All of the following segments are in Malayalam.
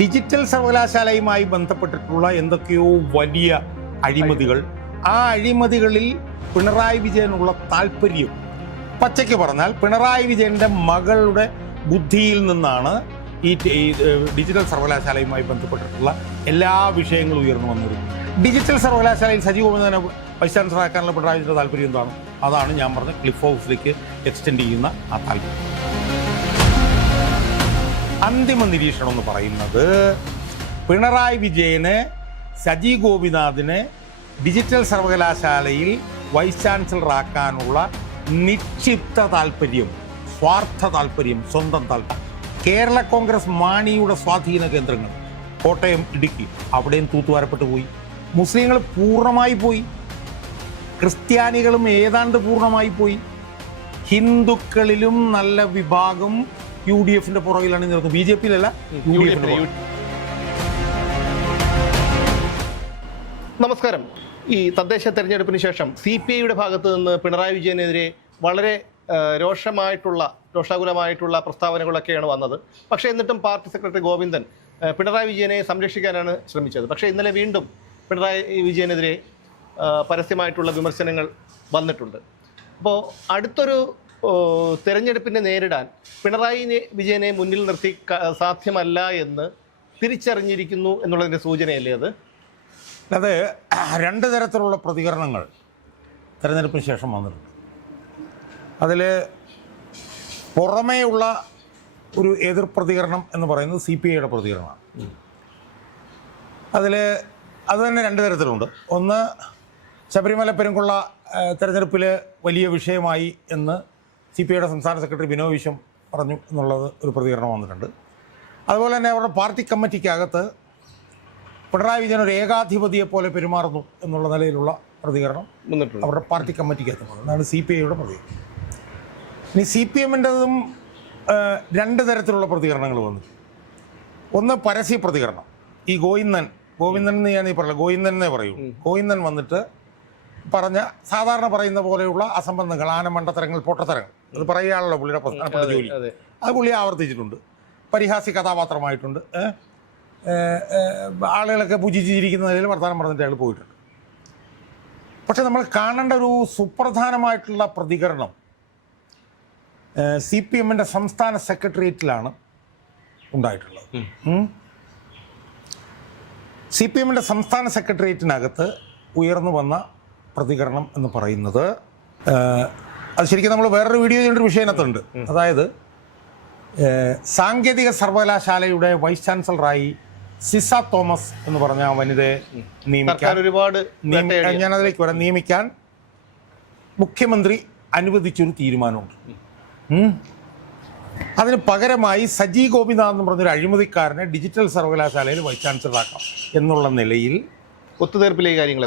ഡിജിറ്റൽ സർവകലാശാലയുമായി ബന്ധപ്പെട്ടിട്ടുള്ള എന്തൊക്കെയോ വലിയ അഴിമതികൾ, ആ അഴിമതികളിൽ പിണറായി വിജയനുള്ള താല്പര്യം, പച്ചയ്ക്ക് പറഞ്ഞാൽ പിണറായി വിജയൻ്റെ മകളുടെ ബുദ്ധിയിൽ നിന്നാണ് ഈ ഡിജിറ്റൽ സർവകലാശാലയുമായി ബന്ധപ്പെട്ടിട്ടുള്ള എല്ലാ വിഷയങ്ങളും ഉയർന്നു വന്നത്. ഡിജിറ്റൽ സർവകലാശാലയിൽ സജീവ് ഗോവിന്ദനെ വൈസ് ചാൻസലർ ആക്കാനുള്ള പിണറായി വിജയൻ്റെ താല്പര്യം എന്താണ്? അതാണ് ഞാൻ പറഞ്ഞ ക്ലിഫ് ഹൗസിലേക്ക് എക്സ്റ്റെൻഡ് ചെയ്യുന്ന ആ താല്പര്യം. അന്തിമ നിരീക്ഷണം എന്ന് പറയുന്നത് പിണറായി വിജയന് സജി ഗോപിനാഥിനെ ഡിജിറ്റൽ സർവകലാശാലയിൽ വൈസ് ചാൻസലർ ആക്കാനുള്ള നിക്ഷിപ്ത താല്പര്യം, സ്വാർത്ഥ താല്പര്യം, സ്വന്തം താല്പര്യം. കേരള കോൺഗ്രസ് മാണിയുടെ സ്വാധീന കേന്ദ്രങ്ങൾ കോട്ടയം, ഇടുക്കി, അവിടെയും തൂത്തുവാരപ്പെട്ടു പോയി. മുസ്ലിങ്ങൾ പൂർണ്ണമായി പോയി, ക്രിസ്ത്യാനികളും ഏതാണ്ട് പൂർണ്ണമായി പോയി. ഹിന്ദുക്കളിലും നല്ല വിഭാഗം UDF പുറകിലാണ് നിൽക്കുന്നത്, BJP നമസ്കാരം. ഈ തദ്ദേശ തെരഞ്ഞെടുപ്പിന് ശേഷം CPIയുടെ ഭാഗത്ത് നിന്ന് പിണറായി വിജയനെതിരെ വളരെ രോഷാകുലമായിട്ടുള്ള പ്രസ്താവനകളൊക്കെയാണ് വന്നത്. പക്ഷേ എന്നിട്ടും പാർട്ടി സെക്രട്ടറി ഗോവിന്ദൻ പിണറായി വിജയനെ സംരക്ഷിക്കാനാണ് ശ്രമിച്ചത്. പക്ഷേ ഇന്നലെ വീണ്ടും പിണറായി വിജയനെതിരെ പരസ്യമായിട്ടുള്ള വിമർശനങ്ങൾ വന്നിട്ടുണ്ട്. അപ്പോൾ അടുത്തൊരു തെരഞ്ഞെടുപ്പിനെ നേരിടാൻ പിണറായി വിജയനെ മുന്നിൽ നിർത്തി സാധ്യമല്ല എന്ന് തിരിച്ചറിഞ്ഞിരിക്കുന്നു എന്നുള്ളതിൻ്റെ സൂചനയല്ലേ അത്? അത് രണ്ട് തരത്തിലുള്ള പ്രതികരണങ്ങൾ തെരഞ്ഞെടുപ്പിന് ശേഷം വന്നിട്ടുണ്ട്. അതിൽ പുറമേയുള്ള ഒരു എതിർ പ്രതികരണം എന്ന് പറയുന്നത് CPIയുടെ പ്രതികരണമാണ്. അത് തന്നെ രണ്ട് തരത്തിലുണ്ട്. ഒന്ന്, ശബരിമല പെരുങ്കൊള്ള തെരഞ്ഞെടുപ്പിൽ വലിയ വിഷയമായി എന്ന് CPIയുടെ സംസ്ഥാന സെക്രട്ടറി ബിനോയ് വിശ്വം പറഞ്ഞു എന്നുള്ളത് ഒരു പ്രതികരണം വന്നിട്ടുണ്ട്. അതുപോലെ തന്നെ അവരുടെ പാർട്ടി കമ്മിറ്റിക്കകത്ത് പിണറായി വിജയൻ ഒരു ഏകാധിപതിയെ പോലെ പെരുമാറുന്നു എന്നുള്ള നിലയിലുള്ള പ്രതികരണം അവരുടെ പാർട്ടി കമ്മിറ്റിക്കകത്ത് പറഞ്ഞു. അതാണ് CPIയുടെ പ്രതികരണം. ഇനി CPMൻ്റെതും രണ്ട് തരത്തിലുള്ള പ്രതികരണങ്ങൾ വന്നു. ഒന്ന് പരസ്യ പ്രതികരണം. ഈ ഗോവിന്ദൻ എന്ന് ഞാൻ പറഞ്ഞ ഗോവിന്ദൻ എന്നേ പറയൂ. ഗോവിന്ദൻ വന്നിട്ട് പറഞ്ഞ സാധാരണ പറയുന്ന പോലെയുള്ള അസംബന്ധങ്ങൾ, ആനമണ്ടത്തരങ്ങൾ, പൊട്ടത്തരങ്ങൾ, അത് പറയാനുള്ള പുള്ളിയുടെ പ്രധാനപ്പെട്ട ജോലി. അത് പുള്ളി ആവർത്തിച്ചിട്ടുണ്ട്. പരിഹാസി കഥാപാത്രമായിട്ടുണ്ട്. ആളുകളൊക്കെ പുജിച്ചിരിക്കുന്ന നിലയിൽ വർത്തമാനം പറഞ്ഞിട്ട് അയാൾ പോയിട്ടുണ്ട്. പക്ഷെ നമ്മൾ കാണേണ്ട ഒരു സുപ്രധാനമായിട്ടുള്ള പ്രതികരണം CPMൻ്റെ സംസ്ഥാന സെക്രട്ടേറിയറ്റിലാണ് ഉണ്ടായിട്ടുള്ളത്. CPMൻ്റെ സംസ്ഥാന സെക്രട്ടേറിയറ്റിനകത്ത് ഉയർന്നു വന്ന പ്രതികരണം എന്ന് പറയുന്നത്, അത് ശരിക്കും നമ്മൾ വേറൊരു വീഡിയോ ചെയ്യേണ്ട വിഷയത്തിനുണ്ട്. അതായത് സാങ്കേതിക സർവകലാശാലയുടെ വൈസ് ചാൻസലറായി സിസ തോമസ് എന്ന് പറഞ്ഞ വനിതയെ നിയമിക്കാൻ മുഖ്യമന്ത്രി അനുവദിച്ചൊരു തീരുമാനമുണ്ട്. അതിന് പകരമായി സജി ഗോപിനാഥ് എന്ന് പറഞ്ഞൊരു അഴിമതിക്കാരനെ ഡിജിറ്റൽ സർവകലാശാലയിൽ വൈസ് ചാൻസലറാക്കാം എന്നുള്ള നിലയിൽ ഒത്തുതീർപ്പിലെ കാര്യങ്ങൾ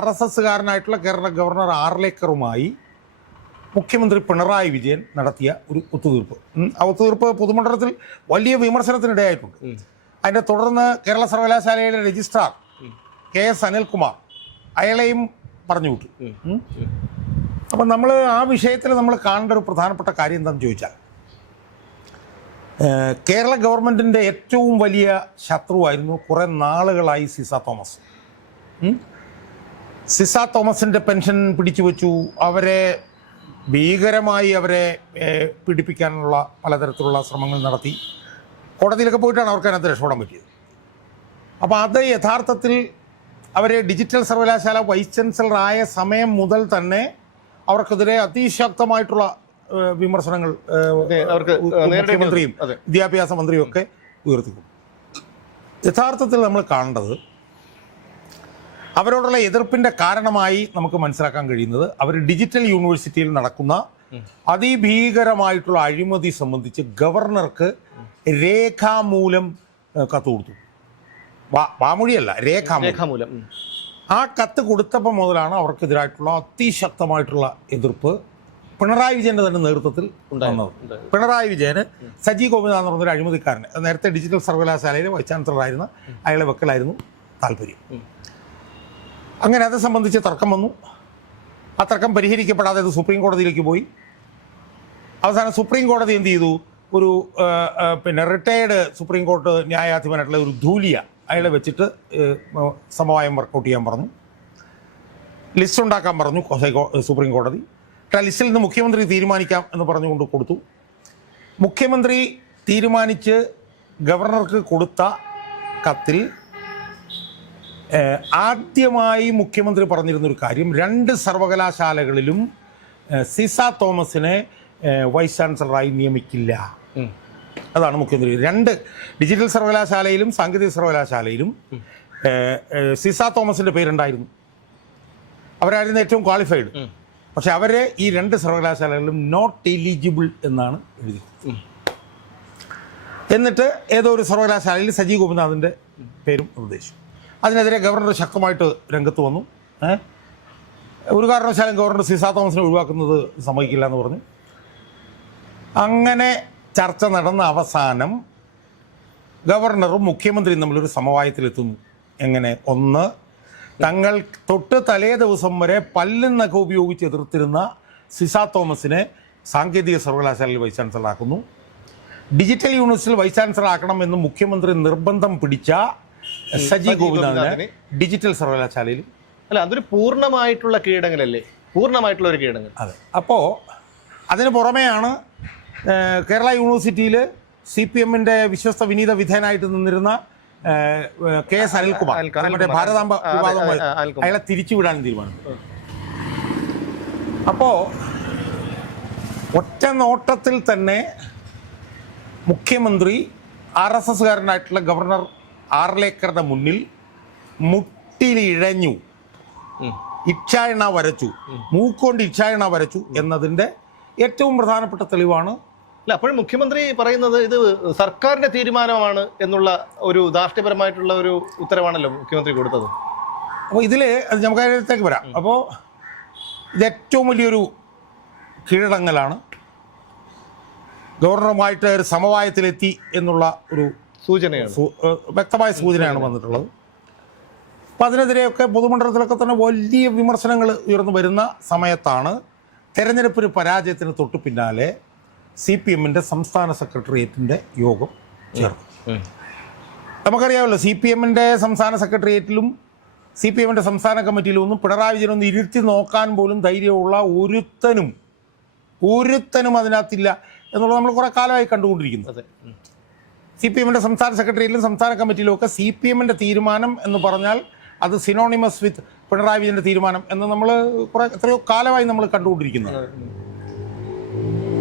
RSSകാരനായിട്ടുള്ള കേരള ഗവർണർ ആർലേക്കറുമായി മുഖ്യമന്ത്രി പിണറായി വിജയൻ നടത്തിയ ഒരു ഒത്തുതീർപ്പ്. ആ ഒത്തുതീർപ്പ് പൊതുമണ്ഡലത്തിൽ വലിയ വിമർശനത്തിനിടയായിട്ടുണ്ട്. അതിൻ്റെ തുടർന്ന് കേരള സർവകലാശാലയുടെ രജിസ്ട്രാർ KS അനിൽകുമാർ അയാളെയും പറഞ്ഞു വിട്ടു. അപ്പം നമ്മൾ ആ വിഷയത്തിൽ നമ്മൾ കാണേണ്ട ഒരു പ്രധാനപ്പെട്ട കാര്യം എന്താണെന്ന് ചോദിച്ചാൽ, കേരള ഗവൺമെൻറ്റിൻ്റെ ഏറ്റവും വലിയ ശത്രുവായിരുന്നു കുറേ നാളുകളായി സിസ തോമസ്. സിസ തോമസിൻ്റെ പെൻഷൻ പിടിച്ചു വച്ചു. ഭീകരമായി അവരെ പീഡിപ്പിക്കാനുള്ള പലതരത്തിലുള്ള ശ്രമങ്ങൾ നടത്തി. കോടതിയിലൊക്കെ പോയിട്ടാണ് അവർക്ക് അതിനകത്ത് രക്ഷപ്പെടാൻ പറ്റിയത്. അപ്പോൾ അത് യഥാർത്ഥത്തിൽ അവരെ ഡിജിറ്റൽ സർവകലാശാല വൈസ് ചാൻസലർ ആയ സമയം മുതൽ തന്നെ അവർക്കെതിരെ അതിശക്തമായിട്ടുള്ള വിമർശനങ്ങൾ മുഖ്യമന്ത്രിയും വിദ്യാഭ്യാസ മന്ത്രിയും ഒക്കെ ഉയർത്തിക്കൊണ്ടു. യഥാർത്ഥത്തിൽ നമ്മൾ കാണേണ്ടത് അവരോടുള്ള എതിർപ്പിൻ്റെ കാരണമായി നമുക്ക് മനസ്സിലാക്കാൻ കഴിയുന്നത്, അവർ ഡിജിറ്റൽ യൂണിവേഴ്സിറ്റിയിൽ നടക്കുന്ന അതിഭീകരമായിട്ടുള്ള അഴിമതി സംബന്ധിച്ച് ഗവർണർക്ക് രേഖാമൂലം കത്ത് കൊടുത്തു. വാമൊഴിയല്ല, രേഖാമൂലം. ആ കത്ത് കൊടുത്തപ്പോൾ മുതലാണ് അവർക്കെതിരായിട്ടുള്ള അതിശക്തമായിട്ടുള്ള എതിർപ്പ് പിണറായി വിജയൻ്റെ തന്നെ നേതൃത്വത്തിൽ വന്നത്. പിണറായി വിജയന് സജി ഗോപിനാഥ് എന്ന് പറഞ്ഞൊരു അഴിമതിക്കാരന്, നേരത്തെ ഡിജിറ്റൽ സർവകലാശാലയിലെ വൈസ് ചാൻസലറായിരുന്ന അയാളെ വെക്കലായിരുന്നു താല്പര്യം. അങ്ങനെ അത് സംബന്ധിച്ച് തർക്കം വന്നു. ആ തർക്കം പരിഹരിക്കപ്പെടാതെ അത് സുപ്രീം കോടതിയിലേക്ക് പോയി. അവസാനം സുപ്രീം കോടതി എന്ത് ചെയ്തു? ഒരു പിന്നെ റിട്ടയേർഡ് സുപ്രീം കോടതി ന്യായാധിപനായിട്ടുള്ള ഒരു ധൂലിയ അയാളെ വെച്ചിട്ട് സമവായം വർക്കൗട്ട് ചെയ്യാൻ പറഞ്ഞു. ലിസ്റ്റ് ഉണ്ടാക്കാൻ പറഞ്ഞു സുപ്രീം കോടതി. ആ ലിസ്റ്റിൽ നിന്ന് മുഖ്യമന്ത്രി തീരുമാനിക്കാം എന്ന് പറഞ്ഞുകൊണ്ട് കൊടുത്തു. മുഖ്യമന്ത്രി തീരുമാനിച്ച് ഗവർണർക്ക് കൊടുത്ത കത്തിൽ ആദ്യമായി മുഖ്യമന്ത്രി പറഞ്ഞിരുന്നൊരു കാര്യം, 2 സർവകലാശാലകളിലും സിസ തോമസിനെ വൈസ് ചാൻസലറായി നിയമിക്കില്ല. അതാണ് മുഖ്യമന്ത്രി. 2 ഡിജിറ്റൽ സർവകലാശാലയിലും സാങ്കേതിക സർവകലാശാലയിലും സിസ തോമസിൻ്റെ പേരുണ്ടായിരുന്നു. അവരായിരുന്നു ഏറ്റവും ക്വാളിഫൈഡ്. പക്ഷെ അവരെ ഈ 2 സർവകലാശാലകളിലും നോട്ട് എലിജിബിൾ എന്നാണ് എഴുതി. എന്നിട്ട് ഏതോ ഒരു സർവകലാശാലയിൽ സജി ഗോപിനാഥിൻ്റെ പേരും നിർദ്ദേശിച്ചു. അതിനെതിരെ ഗവർണർ ശക്തമായിട്ട് രംഗത്ത് വന്നു. ഒരു കാരണവശാലും ഗവർണർ സിസ തോമസിനെ ഒഴിവാക്കുന്നത് സമ്മതിക്കില്ല എന്ന് പറഞ്ഞു. അങ്ങനെ ചർച്ച നടന്ന അവസാനം ഗവർണറും മുഖ്യമന്ത്രിയും തമ്മിലൊരു സമവായത്തിലെത്തുന്നു. എങ്ങനെ? ഒന്ന്, തങ്ങൾ തൊട്ട് തലേ ദിവസം വരെ പല്ലുന്നൊക്കെ ഉപയോഗിച്ച് എതിർത്തിരുന്ന സിസ തോമസിനെ സാങ്കേതിക സർവകലാശാലയിൽ വൈസ് ചാൻസലറാക്കുന്നു. ഡിജിറ്റൽ യൂണിവേഴ്സിറ്റിയിൽ വൈസ് ചാൻസലർ ആക്കണമെന്ന് മുഖ്യമന്ത്രി നിർബന്ധം പിടിച്ച സജി ഗോപിനാഥിനെ ഡിജിറ്റൽ സർവകലാശാലയിൽ. അല്ല, അതൊരു പൂർണ്ണമായിട്ടുള്ള കീഴടങ്ങലല്ലേ? പൂർണ്ണമായിട്ടുള്ള ഒരു കീഴടങ്ങൽ. അതെ. അപ്പോൾ അതിന് പുറമെയാണ് കേരള യൂണിവേഴ്സിറ്റിയിൽ CPM-ന്റെ വിശ്വസ്ത വിനീത വിധേയനായിട്ട് നിന്നിരുന്ന KS അനിൽകുമാർ, മറ്റേ ഭാരതാംബ വിവാദം, അയാളെ തിരിച്ചുവിടാനും തീരുമാനം. അപ്പോൾ ഒറ്റ നോട്ടത്തിൽ തന്നെ മുഖ്യമന്ത്രി RSSകാരനായിട്ടുള്ള ഗവർണർ ആർലേക്കറുടെ മുന്നിൽ മുട്ടിലിഴഞ്ഞു, ഇച്ഛായണ വരച്ചു, മൂക്കൊണ്ട് ഇച്ഛായണ വരച്ചു എന്നതിൻ്റെ ഏറ്റവും പ്രധാനപ്പെട്ട തെളിവാണ്. അല്ല, അപ്പോഴും മുഖ്യമന്ത്രി പറയുന്നത് ഇത് സർക്കാരിന്റെ തീരുമാനമാണ് എന്നുള്ള ഒരു ധാർഷ്ട്യപരമായിട്ടുള്ള ഒരു ഉത്തരവാണല്ലോ മുഖ്യമന്ത്രി കൊടുത്തത്. അപ്പോൾ ഇതിൽ അത് നമുക്ക് കാര്യത്തേക്ക് വരാം. അപ്പോൾ ഇത് ഏറ്റവും വലിയൊരു കീഴടങ്ങലാണ്. ഗവർണറുമായിട്ട് ഒരു സമവായത്തിലെത്തി എന്നുള്ള ഒരു സൂചനയാണ്, വ്യക്തമായ സൂചനയാണ് വന്നിട്ടുള്ളത്. അപ്പം അതിനെതിരെയൊക്കെ പൊതുമണ്ഡലത്തിലൊക്കെ തന്നെ വലിയ വിമർശനങ്ങൾ ഉയർന്നു വരുന്ന സമയത്താണ് തെരഞ്ഞെടുപ്പിന് പരാജയത്തിന് തൊട്ടു പിന്നാലെ CPM-ന്റെ സംസ്ഥാന സെക്രട്ടേറിയറ്റിൻ്റെ യോഗം ചേർന്നു. നമുക്കറിയാമല്ലോ, CPM-ന്റെ സംസ്ഥാന സെക്രട്ടേറിയറ്റിലും CPM-ന്റെ സംസ്ഥാന കമ്മിറ്റിയിലും ഒന്നും പിണറായി വിജയനൊന്നും ഇരുത്തി നോക്കാൻ പോലും ധൈര്യമുള്ള ഒരുത്തനും അതിനകത്തില്ല എന്നുള്ളത് നമ്മൾ കുറേ കാലമായി കണ്ടുകൊണ്ടിരിക്കുന്നത്. CPM-ന്റെ സംസ്ഥാന സെക്രട്ടേറിയറ്റിലും സംസ്ഥാന കമ്മിറ്റിയിലും ഒക്കെ CPM-ന്റെ തീരുമാനം എന്ന് പറഞ്ഞാൽ അത് സിനോണിമസ് വിത്ത് പിണറായി വിജയൻ്റെ തീരുമാനം എന്ന് നമ്മൾ എത്രയോ കാലമായി നമ്മൾ കണ്ടുകൊണ്ടിരിക്കുന്നത്.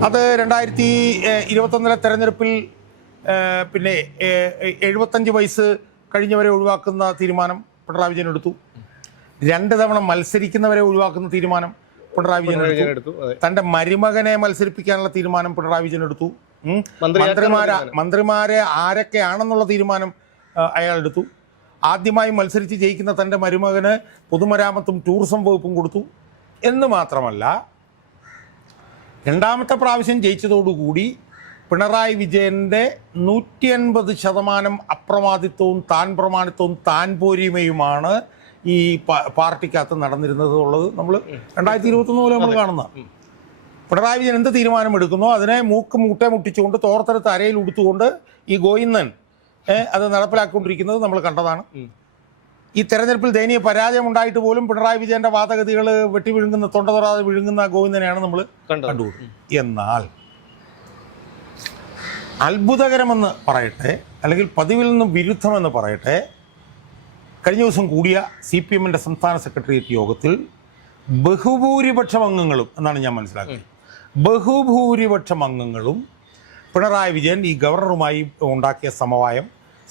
അത് 2021 തെരഞ്ഞെടുപ്പിൽ പിന്നെ 75 വയസ്സ് കഴിഞ്ഞവരെ ഒഴിവാക്കുന്ന തീരുമാനം പിണറായി വിജയൻ എടുത്തു. 2 തവണ മത്സരിക്കുന്നവരെ ഒഴിവാക്കുന്ന തീരുമാനം പിണറായി വിജയൻ എടുത്തു. തൻ്റെ മരുമകനെ മത്സരിപ്പിക്കാനുള്ള തീരുമാനം പിണറായി വിജയൻ എടുത്തു. മന്ത്രിമാരെ ആരൊക്കെയാണെന്നുള്ള തീരുമാനം അയാൾ എടുത്തു. ആദ്യമായി മത്സരിച്ച് ജയിക്കുന്ന തൻ്റെ മരുമകന് പൊതുമരാമത്തും ടൂറിസം വകുപ്പും കൊടുത്തു. എന്ന് മാത്രമല്ല, 2ാമത്തെ പ്രാവശ്യം ജയിച്ചതോടുകൂടി പിണറായി വിജയൻ്റെ 150% അപ്രമാദിത്വവും താൻ പോരിമയുമാണ് ഈ പാർട്ടിക്കകത്ത് നടന്നിരുന്നത് ഉള്ളത് നമ്മൾ 2021 മുതൽ നമ്മൾ കാണുന്ന. പിണറായി വിജയൻ എന്ത് തീരുമാനം എടുക്കുന്നോ അതിനെ മൂട്ട മുട്ടിച്ചുകൊണ്ട് തോർത്തെടുത്ത് അരയിൽ ഉടുത്തുകൊണ്ട് ഈ ഗോവിന്ദൻ അത് നടപ്പിലാക്കിക്കൊണ്ടിരിക്കുന്നത് നമ്മൾ കണ്ടതാണ്. ഈ തെരഞ്ഞെടുപ്പിൽ ദയനീയ പരാജയം ഉണ്ടായിട്ട് പോലും പിണറായി വിജയന്റെ വാദഗതികൾ വെട്ടി വിഴുങ്ങുന്ന, തൊണ്ട തൊടാതെ വിഴുങ്ങുന്ന ഗോവിന്ദനെയാണ് നമ്മൾ കണ്ടുകൊടുക്കുന്നത്. എന്നാൽ അത്ഭുതകരമെന്ന് പറയട്ടെ, അല്ലെങ്കിൽ പതിവിൽ നിന്ന് വിരുദ്ധമെന്ന് പറയട്ടെ, കഴിഞ്ഞ ദിവസം കൂടിയ CPM-ന്റെ സംസ്ഥാന സെക്രട്ടേറിയറ്റ് യോഗത്തിൽ ബഹുഭൂരിപക്ഷം അംഗങ്ങളും എന്നാണ് ഞാൻ മനസ്സിലാക്കിയത്, ബഹുഭൂരിപക്ഷം അംഗങ്ങളും പിണറായി വിജയൻ ഈ ഗവർണറുമായി ഉണ്ടാക്കിയ സമവായം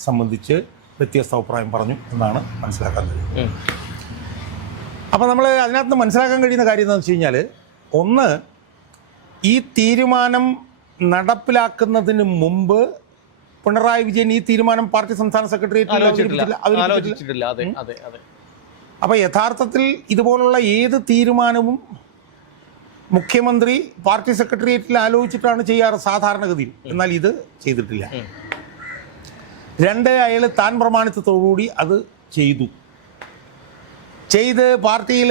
സംബന്ധിച്ച് വ്യത്യസ്ത അഭിപ്രായം പറഞ്ഞു എന്നാണ് മനസ്സിലാക്കാൻ കഴിയുന്നത്. അപ്പോൾ നമ്മൾ അതിനകത്ത് നിന്ന് മനസ്സിലാക്കാൻ കഴിയുന്ന കാര്യം എന്താണെന്ന് വെച്ച് കഴിഞ്ഞാൽ, ഒന്ന്, ഈ തീരുമാനം നടപ്പിലാക്കുന്നതിന് മുമ്പ് പിണറായി വിജയൻ ഈ തീരുമാനം പാർട്ടി സംസ്ഥാന സെക്രട്ടേറിയറ്റിൽ അവതരിപ്പിച്ചിട്ടില്ല. അപ്പോൾ യഥാർത്ഥത്തിൽ ഇതുപോലുള്ള ഏത് തീരുമാനവും മുഖ്യമന്ത്രി പാർട്ടി സെക്രട്ടേറിയറ്റിൽ ആലോചിച്ചിട്ടാണ് ചെയ്യാറ് സാധാരണഗതിയിൽ. എന്നാൽ ഇത് ചെയ്തിട്ടില്ല. 2, അയാൾ താൻ പ്രമാണിത്വത്തോടുകൂടി അത് ചെയ്ത് പാർട്ടിയിൽ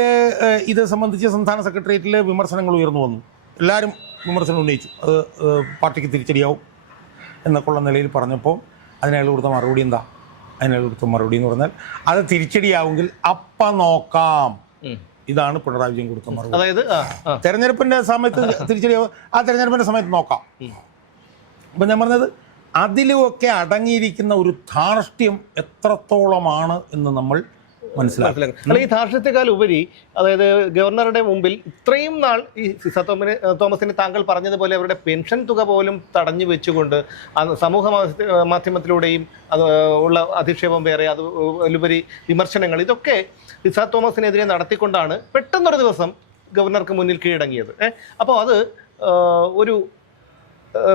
ഇത് സംബന്ധിച്ച് സംസ്ഥാന സെക്രട്ടേറിയറ്റിൽ വിമർശനങ്ങൾ ഉയർന്നു വന്നു. എല്ലാവരും വിമർശനം ഉന്നയിച്ചു. അത് പാർട്ടിക്ക് തിരിച്ചടിയാവും, എന്നൊക്കെയുള്ള നിലയിൽ പറഞ്ഞപ്പോൾ അതിനയാൾ കൊടുത്ത മറുപടി എന്താ? അതിനയാൾ കൊടുത്ത മറുപടി എന്ന് പറഞ്ഞാൽ അത് തിരിച്ചടിയാവുമെങ്കിൽ അപ്പം നോക്കാം. ഇതാണ് പിണറായി വിജയൻ കൊടുത്ത മറുപടി. അതായത് തെരഞ്ഞെടുപ്പിൻ്റെ സമയത്ത് തിരിച്ചടിയാവും, ആ തെരഞ്ഞെടുപ്പിൻ്റെ സമയത്ത് നോക്കാം. അപ്പം ഞാൻ പറഞ്ഞത് അതിലുമൊക്കെ അടങ്ങിയിരിക്കുന്ന ഒരു ധാർഷ്ട്യം എത്രത്തോളമാണ് എന്ന് നമ്മൾ മനസ്സിലാക്കണം. അല്ല, ഈ ധാർഷ്ട്യത്തെക്കാൾ ഉപരി, അതായത് ഗവർണറുടെ മുമ്പിൽ ഇത്രയും നാൾ ഈ സിസ തോമസിന് താങ്കൾ പറഞ്ഞതുപോലെ അവരുടെ പെൻഷൻ തുക പോലും തടഞ്ഞു വെച്ചുകൊണ്ട് സമൂഹ മാധ്യമത്തിലൂടെയും അത് ഉള്ള അധിക്ഷേപം വേറെ, അതിലുപരി വിമർശനങ്ങൾ, ഇതൊക്കെ സിസ തോമസിനെതിരെ നടത്തിക്കൊണ്ടാണ് പെട്ടെന്നൊരു ദിവസം ഗവർണർക്ക് മുന്നിൽ കീഴടങ്ങിയത്. അപ്പോൾ അത് ഒരു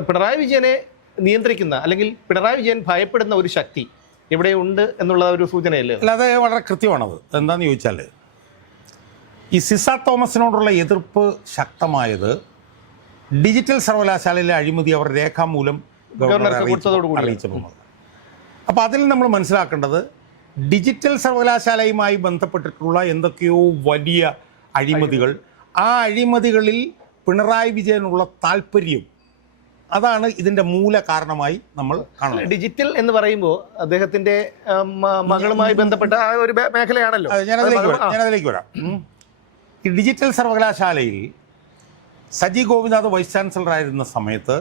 പിണറായി വിജയനെ നിയന്ത്രിക്കുന്ന, അല്ലെങ്കിൽ പിണറായി വിജയൻ ഭയപ്പെടുന്ന ഒരു ശക്തി എവിടെയുണ്ട് എന്നുള്ള ഒരു സൂചനയല്ലേ? അല്ലാതെ വളരെ കൃത്യമാണത്. എന്താണെന്ന് ചോദിച്ചാൽ, ഈ സിസ തോമസിനോടുള്ള എതിർപ്പ് ശക്തമായത് ഡിജിറ്റൽ സർവകലാശാലയിലെ അഴിമതി അവർ രേഖാമൂലം ഗവർണർക്ക് അറിയിച്ചപ്പോൾ. അപ്പോൾ അതിൽ നമ്മൾ മനസ്സിലാക്കേണ്ടത്, ഡിജിറ്റൽ സർവകലാശാലയുമായി ബന്ധപ്പെട്ടിട്ടുള്ള എന്തൊക്കെയോ വലിയ അഴിമതികൾ, ആ അഴിമതികളിൽ പിണറായി വിജയനുള്ള താല്പര്യം, അതാണ് ഇതിന്റെ മൂല കാരണമായി നമ്മൾ കാണുന്നത്. ഡിജിറ്റൽ എന്ന് പറയുമ്പോൾ അദ്ദേഹത്തിന്റെ മകളുമായി ബന്ധപ്പെട്ട ആ ഒരു മേഖലയാണല്ലോ. ഞാനതിലേക്ക് വരാം. ഈ ഡിജിറ്റൽ സർവകലാശാലയിൽ സജി ഗോപിനാഥ് വൈസ് ചാൻസലർ ആയിരുന്ന സമയത്ത്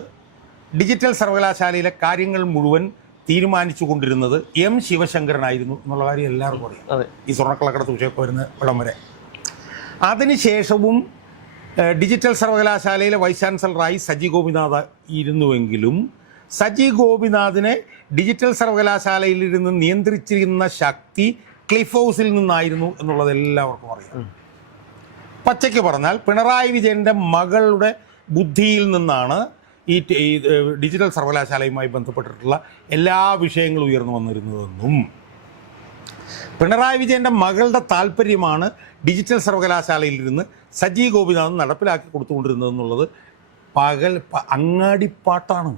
ഡിജിറ്റൽ സർവകലാശാലയിലെ കാര്യങ്ങൾ മുഴുവൻ തീരുമാനിച്ചു കൊണ്ടിരുന്നത് എം ശിവശങ്കരനായിരുന്നു എന്നുള്ള കാര്യം എല്ലാവർക്കും അറിയാം. ഈ സ്വർണ്ണക്കള്ളക്കടത്ത് വിഷയമൊക്കെ വരുന്ന ഇടം വരെ. അതിനുശേഷവും ഡിജിറ്റൽ സർവകലാശാലയിലെ വൈസ് ചാൻസലറായി സജി ഗോപിനാഥ് ഇരുന്നുവെങ്കിലും സജി ഗോപിനാഥിനെ ഡിജിറ്റൽ സർവകലാശാലയിലിരുന്ന് നിയന്ത്രിച്ചിരുന്ന ശക്തി ക്ലിഫ് ഹൗസിൽ നിന്നായിരുന്നു എന്നുള്ളത് എല്ലാവർക്കും അറിയാം. പച്ചയ്ക്ക് പറഞ്ഞാൽ പിണറായി വിജയൻ്റെ മകളുടെ ബുദ്ധിയിൽ നിന്നാണ് ഈ ഡിജിറ്റൽ സർവകലാശാലയുമായി ബന്ധപ്പെട്ടിട്ടുള്ള എല്ലാ വിഷയങ്ങളും ഉയർന്നു വന്നിരുന്നതെന്നും പിണറായി വിജയൻ്റെ മകളുടെ താല്പര്യമാണ് ഡിജിറ്റൽ സർവകലാശാലയിലിരുന്ന് സജി ഗോപിനാഥ് നടപ്പിലാക്കി കൊടുത്തുകൊണ്ടിരുന്നതെന്നുള്ളത് അങ്ങാടിപ്പാട്ടാണ്.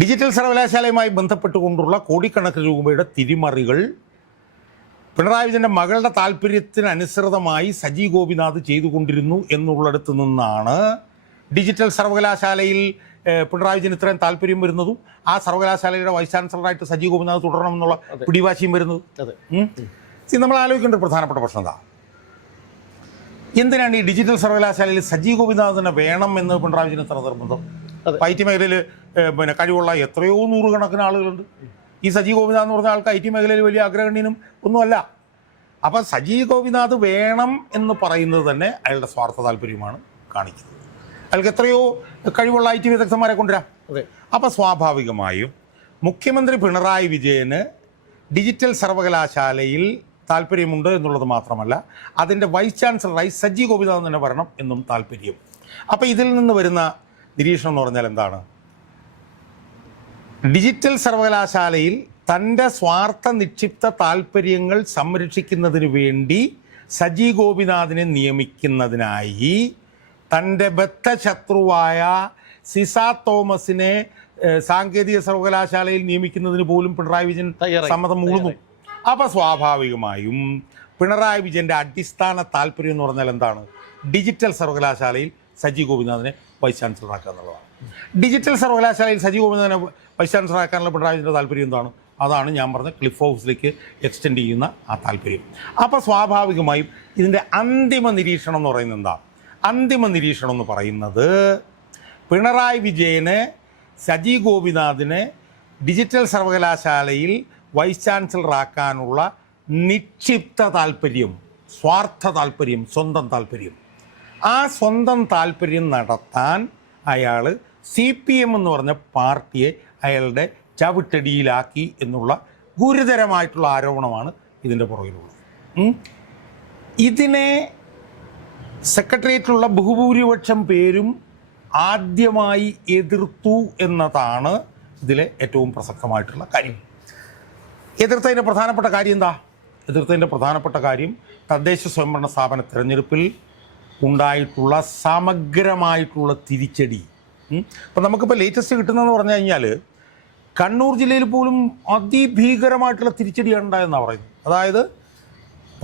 ഡിജിറ്റൽ സർവകലാശാലയുമായി ബന്ധപ്പെട്ടുകൊണ്ടുള്ള കോടിക്കണക്കിന് രൂപയുടെ തിരിമറികൾ പിണറായി വിജയൻ്റെ മകളുടെ താല്പര്യത്തിനനുസൃതമായി സജി ഗോപിനാഥ് ചെയ്തുകൊണ്ടിരുന്നു എന്നുള്ളിടത്ത് നിന്നാണ് ഡിജിറ്റൽ സർവകലാശാലയിൽ പിണറായി വിജയൻ ഇത്രയും താല്പര്യം വരുന്നതും ആ സർവകലാശാലയുടെ വൈസ് ചാൻസലറായിട്ട് സജി ഗോപിനാഥ് തുടരണമെന്നുള്ള പിടിവാശിയും വരുന്നത്. നമ്മൾ ആലോചിക്കേണ്ട ഒരു പ്രധാനപ്പെട്ട പ്രശ്നം എന്താ? എന്തിനാണ് ഈ ഡിജിറ്റൽ സർവകലാശാലയിൽ സജി ഗോപിനാഥിനെ വേണം എന്ന് പിണറായി വിജയൻ എത്ര നിർബന്ധം? IT മേഖലയിൽ കഴിവുള്ള എത്രയോ നൂറുകണക്കിന് ആളുകളുണ്ട്. ഈ സജി ഗോപിനാഥ് എന്ന് പറഞ്ഞ ആൾക്ക് IT മേഖലയിൽ വലിയ അഗ്രഗണ്യനും ഒന്നുമല്ല. അപ്പം സജി ഗോപിനാഥ് വേണം എന്ന് പറയുന്നത് തന്നെ അയാളുടെ സ്വാർത്ഥ താല്പര്യമാണ് കാണിക്കുന്നത്. അയാൾക്ക് എത്രയോ കഴിവുള്ള IT വിദഗ്ധന്മാരെ കൊണ്ടുവരാം. അപ്പം സ്വാഭാവികമായും മുഖ്യമന്ത്രി പിണറായി വിജയന് ഡിജിറ്റൽ സർവകലാശാലയിൽ താല്പര്യമുണ്ട് എന്നുള്ളത് മാത്രമല്ല, അതിൻ്റെ വൈസ് ചാൻസലറായി സജി ഗോപിനാഥ് തന്നെ വരണം എന്നും താല്പര്യം. അപ്പോൾ ഇതിൽ നിന്ന് വരുന്ന നിരീക്ഷണം എന്ന് പറഞ്ഞാൽ എന്താണ്? ഡിജിറ്റൽ സർവകലാശാലയിൽ തൻ്റെ സ്വാർത്ഥ നിക്ഷിപ്ത താല്പര്യങ്ങൾ സംരക്ഷിക്കുന്നതിന് വേണ്ടി സജി ഗോപിനാഥിനെ നിയമിക്കുന്നതിനായി തൻ്റെ ബദ്ധശത്രുവായ സിസ തോമസിനെ സാങ്കേതിക സർവകലാശാലയിൽ നിയമിക്കുന്നതിന് പോലും പിണറായി വിജയൻ സമ്മതം മൂളുന്നു. അപ്പോൾ സ്വാഭാവികമായും പിണറായി വിജയൻ്റെ അടിസ്ഥാന താല്പര്യം എന്ന് പറഞ്ഞാൽ എന്താണ്? ഡിജിറ്റൽ സർവകലാശാലയിൽ സജി ഗോപിനാഥിനെ വൈസ് ചാൻസലറാക്കുക എന്നുള്ളതാണ്. ഡിജിറ്റൽ സർവകലാശാലയിൽ സജി ഗോപിനാഥിനെ വൈസ് ചാൻസലറാക്കാനുള്ള പിണറായി വിജയൻ്റെ താല്പര്യം എന്താണ്? അതാണ് ഞാൻ പറഞ്ഞ ക്ലിഫ് ഹൗസിലേക്ക് എക്സ്റ്റെൻഡ് ചെയ്യുന്ന ആ താല്പര്യം. അപ്പോൾ സ്വാഭാവികമായും ഇതിൻ്റെ അന്തിമ നിരീക്ഷണം എന്ന് പറയുന്നത് എന്താ? അന്തിമ നിരീക്ഷണം എന്ന് പറയുന്നത് പിണറായി വിജയന് സജി ഗോപിനാഥിനെ ഡിജിറ്റൽ സർവകലാശാലയിൽ വൈസ് ചാൻസലറാക്കാനുള്ള നിക്ഷിപ്ത താല്പര്യം, സ്വാർത്ഥ താല്പര്യം, സ്വന്തം താല്പര്യം, ആ സ്വന്തം താല്പര്യം നടത്താൻ അയാൾ CPM എന്ന് പറഞ്ഞ പാർട്ടിയെ അയാളുടെ ചവിട്ടടിയിലാക്കി എന്നുള്ള ഗുരുതരമായിട്ടുള്ള ആരോപണമാണ് ഇതിൻ്റെ പുറകിലുള്ളത്. ഇതിനെ സെക്രട്ടേറിയറ്റിലുള്ള ബഹുഭൂരിപക്ഷം പേരും ആദ്യമായി എതിർത്തു എന്നതാണ് ഇതിലെ ഏറ്റവും പ്രസക്തമായിട്ടുള്ള കാര്യം. എതിർത്തതിൻ്റെ പ്രധാനപ്പെട്ട കാര്യം എന്താ? എതിർത്തതിൻ്റെ പ്രധാനപ്പെട്ട കാര്യം തദ്ദേശ സ്വയംഭരണ സ്ഥാപന തിരഞ്ഞെടുപ്പിൽ ഉണ്ടായിട്ടുള്ള സമഗ്രമായിട്ടുള്ള തിരിച്ചടി. അപ്പം നമുക്കിപ്പോൾ ലേറ്റസ്റ്റ് കിട്ടുന്നതെന്ന് പറഞ്ഞു കഴിഞ്ഞാൽ കണ്ണൂർ ജില്ലയിൽ പോലും അതിഭീകരമായിട്ടുള്ള തിരിച്ചടിയാണ് ഉണ്ടായെന്നാണ് പറയുന്നത്. അതായത്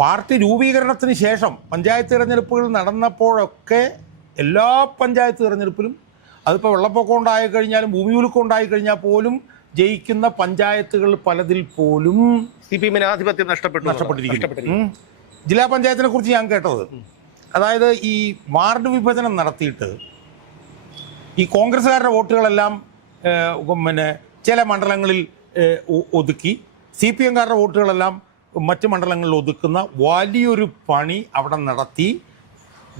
പാർട്ടി രൂപീകരണത്തിന് ശേഷം പഞ്ചായത്ത് തിരഞ്ഞെടുപ്പുകൾ നടന്നപ്പോഴൊക്കെ എല്ലാ പഞ്ചായത്ത് തിരഞ്ഞെടുപ്പിലും അതിപ്പോൾ വെള്ളപ്പൊക്കം ഉണ്ടായിക്കഴിഞ്ഞാലും ഭൂമി കുലുക്കം ഉണ്ടായിക്കഴിഞ്ഞാൽ പോലും ജയിക്കുന്ന പഞ്ചായത്തുകൾ പലതിൽ പോലും CPM-ന് ആധിപത്യം നഷ്ടപ്പെട്ടിരിക്കുന്നു. ജില്ലാ പഞ്ചായത്തിനെ കുറിച്ച് ഞാൻ കേട്ടത്, അതായത് ഈ വാർഡ് വിഭജനം നടത്തിയിട്ട് ഈ കോൺഗ്രസ്സുകാരുടെ വോട്ടുകളെല്ലാം പിന്നെ ചില മണ്ഡലങ്ങളിൽ ഒതുക്കി CPM-കാരുടെ വോട്ടുകളെല്ലാം മറ്റ് മണ്ഡലങ്ങളിൽ ഒതുക്കുന്ന വലിയൊരു പണി അവിടെ നടത്തി.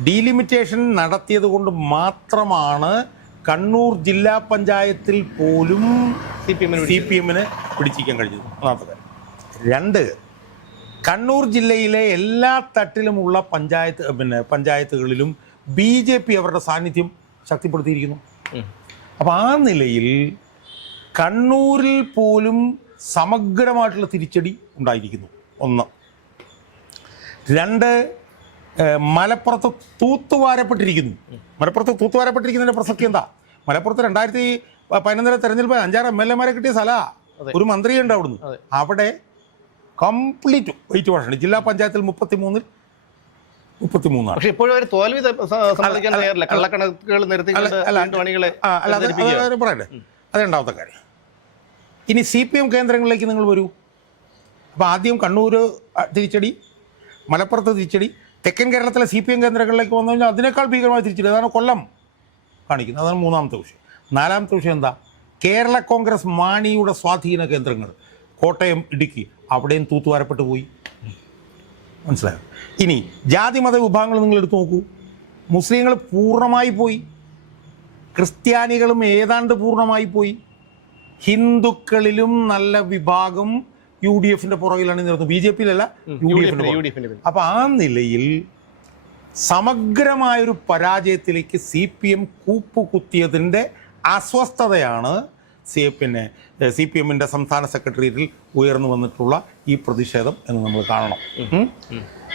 ഡീലിമിറ്റേഷൻ നടത്തിയത് കൊണ്ട് മാത്രമാണ് കണ്ണൂർ ജില്ലാ പഞ്ചായത്തിൽ പോലും CPM-ന് പിടിച്ചിരിക്കാൻ കഴിഞ്ഞത്. ഒന്നാമത്തെ കാര്യം. 2, കണ്ണൂർ ജില്ലയിലെ എല്ലാ തട്ടിലുമുള്ള പഞ്ചായത്തുകളിലും BJP അവരുടെ സാന്നിധ്യം ശക്തിപ്പെടുത്തിയിരിക്കുന്നു. അപ്പം ആ നിലയിൽ കണ്ണൂരിൽ പോലും സമഗ്രമായിട്ടുള്ള തിരിച്ചടി ഉണ്ടായിരിക്കുന്നു. 1. 2, മലപ്പുറത്ത് തൂത്തുവാരപ്പെട്ടിരിക്കുന്നു. മലപ്പുറത്ത് തൂത്തുവാരപ്പെട്ടിരിക്കുന്നതിൻ്റെ പ്രസക്തി എന്താ? മലപ്പുറത്ത് 2011 തെരഞ്ഞെടുപ്പ് 5-6 MLA-മാരെ കിട്ടിയ സ്ഥലമാണ്. ഒരു മന്ത്രിയുണ്ട് അവിടുന്ന്. അവിടെ കംപ്ലീറ്റ് വെയിറ്റ് വാഷാണ്. ജില്ലാ പഞ്ചായത്തിൽ 33-ൽ 33 ആണ്. പക്ഷേ ഇപ്പോഴും ഒരു തോൽവി സമ്മതിക്കാൻ തയ്യാറില്ല. കള്ളക്കണക്കുകൾ നിരത്തിക്കൊണ്ട് പറയട്ടെ, അത് രണ്ടാമത്തെ കാര്യം. ഇനി CPM കേന്ദ്രങ്ങളിലേക്ക് നിങ്ങൾ വരൂ. അപ്പോൾ ആദ്യം കണ്ണൂർ തിരിച്ചടി, മലപ്പുറത്ത് തിരിച്ചടി, തെക്കൻ കേരളത്തിലെ CPM കേന്ദ്രങ്ങളിലേക്ക് വന്നു കഴിഞ്ഞാൽ അതിനേക്കാൾ ഭീകരമായ തിരിച്ചടി. അതാണ് കൊല്ലം കാണിക്കുന്നത്. അതാണ് 3ാമത്തെ വിഷയം. 4ാമത്തെ വിഷയം എന്താ? കേരള കോൺഗ്രസ് മാണിയുടെ സ്വാധീന കേന്ദ്രങ്ങൾ കോട്ടയം, ഇടുക്കി, അവിടെയും തൂത്തുവാരപ്പെട്ടു പോയി. മനസ്സിലായോ? ഇനി ജാതിമത വിഭാഗങ്ങൾ നിങ്ങൾ എടുത്തു നോക്കൂ. മുസ്ലിങ്ങൾ പൂർണ്ണമായി പോയി, ക്രിസ്ത്യാനികളും ഏതാണ്ട് പൂർണ്ണമായി പോയി, ഹിന്ദുക്കളിലും നല്ല വിഭാഗം UDF-ന്റെ പുറകിലാണ് നിർത്തുന്നത്, BJP-യിലല്ല, UDF-ന്റെ. അപ്പം ആ നിലയിൽ സമഗ്രമായൊരു പരാജയത്തിലേക്ക് CPM കൂപ്പുകുത്തിയതിൻ്റെ അസ്വസ്ഥതയാണ് CPM-ന്റെ സംസ്ഥാന സെക്രട്ടേറിയറ്റിൽ ഉയർന്നു വന്നിട്ടുള്ള ഈ പ്രതിഷേധം എന്ന് നമ്മൾ കാണണം.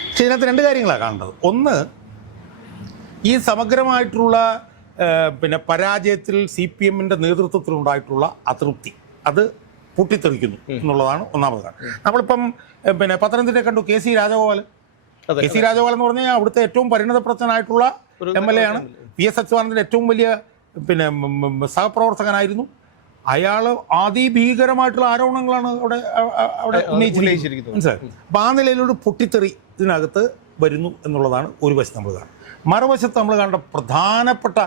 പക്ഷേ ഇതിനകത്ത് 2 കാര്യങ്ങളാണ് കാണേണ്ടത്. 1, ഈ സമഗ്രമായിട്ടുള്ള പരാജയത്തിൽ CPM-ന്റെ നേതൃത്വത്തിലുണ്ടായിട്ടുള്ള അതൃപ്തി, അത് പൊട്ടിത്തെറിക്കുന്നു എന്നുള്ളതാണ് ഒന്നാമത് കാര്യം. നമ്മളിപ്പം പത്തനംതിട്ട കണ്ടു KC രാജഗോപാൽ. KC രാജഗോപാൽ എന്ന് പറഞ്ഞാൽ അവിടുത്തെ ഏറ്റവും പരിണതപ്രജ്ഞനായിട്ടുള്ള MLA ആണ്. PS അച്യുതാനന്ദൻ്റെ ഏറ്റവും വലിയ സഹപ്രവർത്തകനായിരുന്നു. അയാൾ അതിഭീകരമായിട്ടുള്ള ആരോപണങ്ങളാണ് അവിടെ ഉന്നയിച്ചിരിക്കുന്നത്. മനസ്സിലായി? അപ്പം ആ നിലയിലൊരു പൊട്ടിത്തെറി ഇതിനകത്ത് വരുന്നു എന്നുള്ളതാണ് ഒരു വശത്ത് നമ്മൾ കാണുന്നത്. മറുവശത്ത് നമ്മൾ കണ്ട പ്രധാനപ്പെട്ട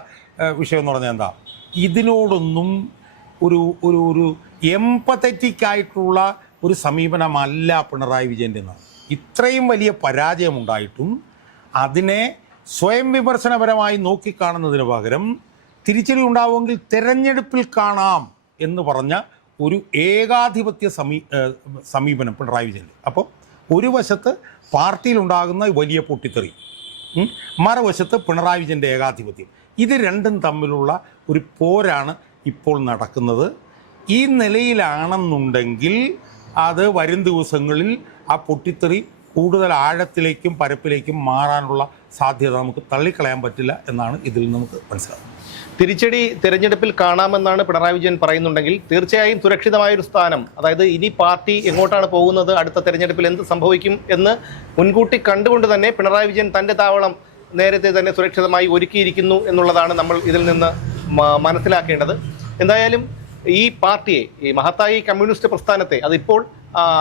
വിഷയം എന്ന് പറഞ്ഞാൽ എന്താ? ഇതിനോടൊന്നും ഒരു എംപത്തറ്റിക് ആയിട്ടുള്ള ഒരു സമീപനമല്ല പിണറായി വിജയൻ്റെ. ഇത്രയും വലിയ പരാജയമുണ്ടായിട്ടും അതിനെ സ്വയം വിമർശനപരമായി നോക്കിക്കാണുന്നതിന് പകരം തിരിച്ചടി ഉണ്ടാവുമെങ്കിൽ തെരഞ്ഞെടുപ്പിൽ കാണാം എന്ന് പറഞ്ഞ ഒരു ഏകാധിപത്യ സമീപനം പിണറായി വിജയൻ്റെ. അപ്പോൾ ഒരു വശത്ത് പാർട്ടിയിലുണ്ടാകുന്ന വലിയ പൊട്ടിത്തെറി, മറുവശത്ത് പിണറായി വിജയൻ്റെ ഏകാധിപത്യം. ഇത് രണ്ടും തമ്മിലുള്ള ഒരു പോരാണ് ഇപ്പോൾ നടക്കുന്നത്. ഈ നിലയിലാണെന്നുണ്ടെങ്കിൽ അത് വരും ദിവസങ്ങളിൽ ആ പൊട്ടിത്തെറി കൂടുതൽ ആഴത്തിലേക്കും പരപ്പിലേക്കും മാറാനുള്ള സാധ്യത നമുക്ക് തള്ളിക്കളയാൻ പറ്റില്ല എന്നാണ് ഇതിൽ നമുക്ക് മനസ്സിലാകുന്നത്. തിരിച്ചടി തെരഞ്ഞെടുപ്പിൽ കാണാമെന്നാണ് പിണറായി വിജയൻ പറയുന്നുണ്ടെങ്കിൽ തീർച്ചയായും സുരക്ഷിതമായൊരു സ്ഥാനം, അതായത് ഇനി പാർട്ടി എങ്ങോട്ടാണ് പോകുന്നത്, അടുത്ത തെരഞ്ഞെടുപ്പിൽ എന്ത് സംഭവിക്കും എന്ന് മുൻകൂട്ടി കണ്ടുകൊണ്ട് തന്നെ പിണറായി വിജയൻ തൻ്റെ താവളം നേരത്തെ തന്നെ സുരക്ഷിതമായി ഒരുക്കിയിരിക്കുന്നു എന്നുള്ളതാണ് നമ്മൾ ഇതിൽ നിന്ന് മനസ്സിലാക്കേണ്ടത്. എന്തായാലും ഈ പാർട്ടിയെ, ഈ മഹത്തായ കമ്മ്യൂണിസ്റ്റ് പ്രസ്ഥാനത്തെ, അതിപ്പോൾ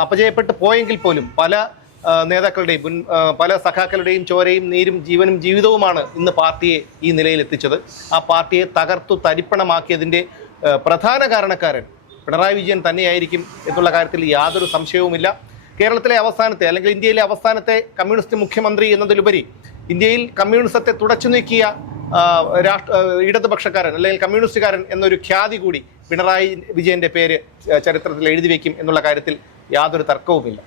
അപജയപ്പെട്ടു പോയെങ്കിൽ പോലും പല നേതാക്കളുടെയും പല സഖാക്കളുടെയും ചോരയും നീരും ജീവനും ജീവിതവുമാണ് ഇന്ന് പാർട്ടിയെ ഈ നിലയിൽ എത്തിച്ചത്. ആ പാർട്ടിയെ തകർത്തു തരിപ്പണമാക്കിയതിൻ്റെ പ്രധാന കാരണക്കാരൻ പിണറായി വിജയൻ തന്നെയായിരിക്കും എന്നുള്ള കാര്യത്തിൽ യാതൊരു സംശയവുമില്ല. കേരളത്തിലെ അവസാനത്തെ അല്ലെങ്കിൽ ഇന്ത്യയിലെ അവസാനത്തെ കമ്മ്യൂണിസ്റ്റ് മുഖ്യമന്ത്രി എന്നതിലുപരി ഇന്ത്യയിൽ കമ്മ്യൂണിസത്തെ തുടച്ചു നീക്കിയ ഇടതുപക്ഷക്കാരൻ അല്ലെങ്കിൽ കമ്മ്യൂണിസ്റ്റുകാരൻ എന്നൊരു ഖ്യാതി കൂടി പിണറായി വിജയൻ്റെ പേര് ചരിത്രത്തിൽ എഴുതി വയ്ക്കും എന്നുള്ള കാര്യത്തിൽ യാതൊരു തർക്കവുമില്ല.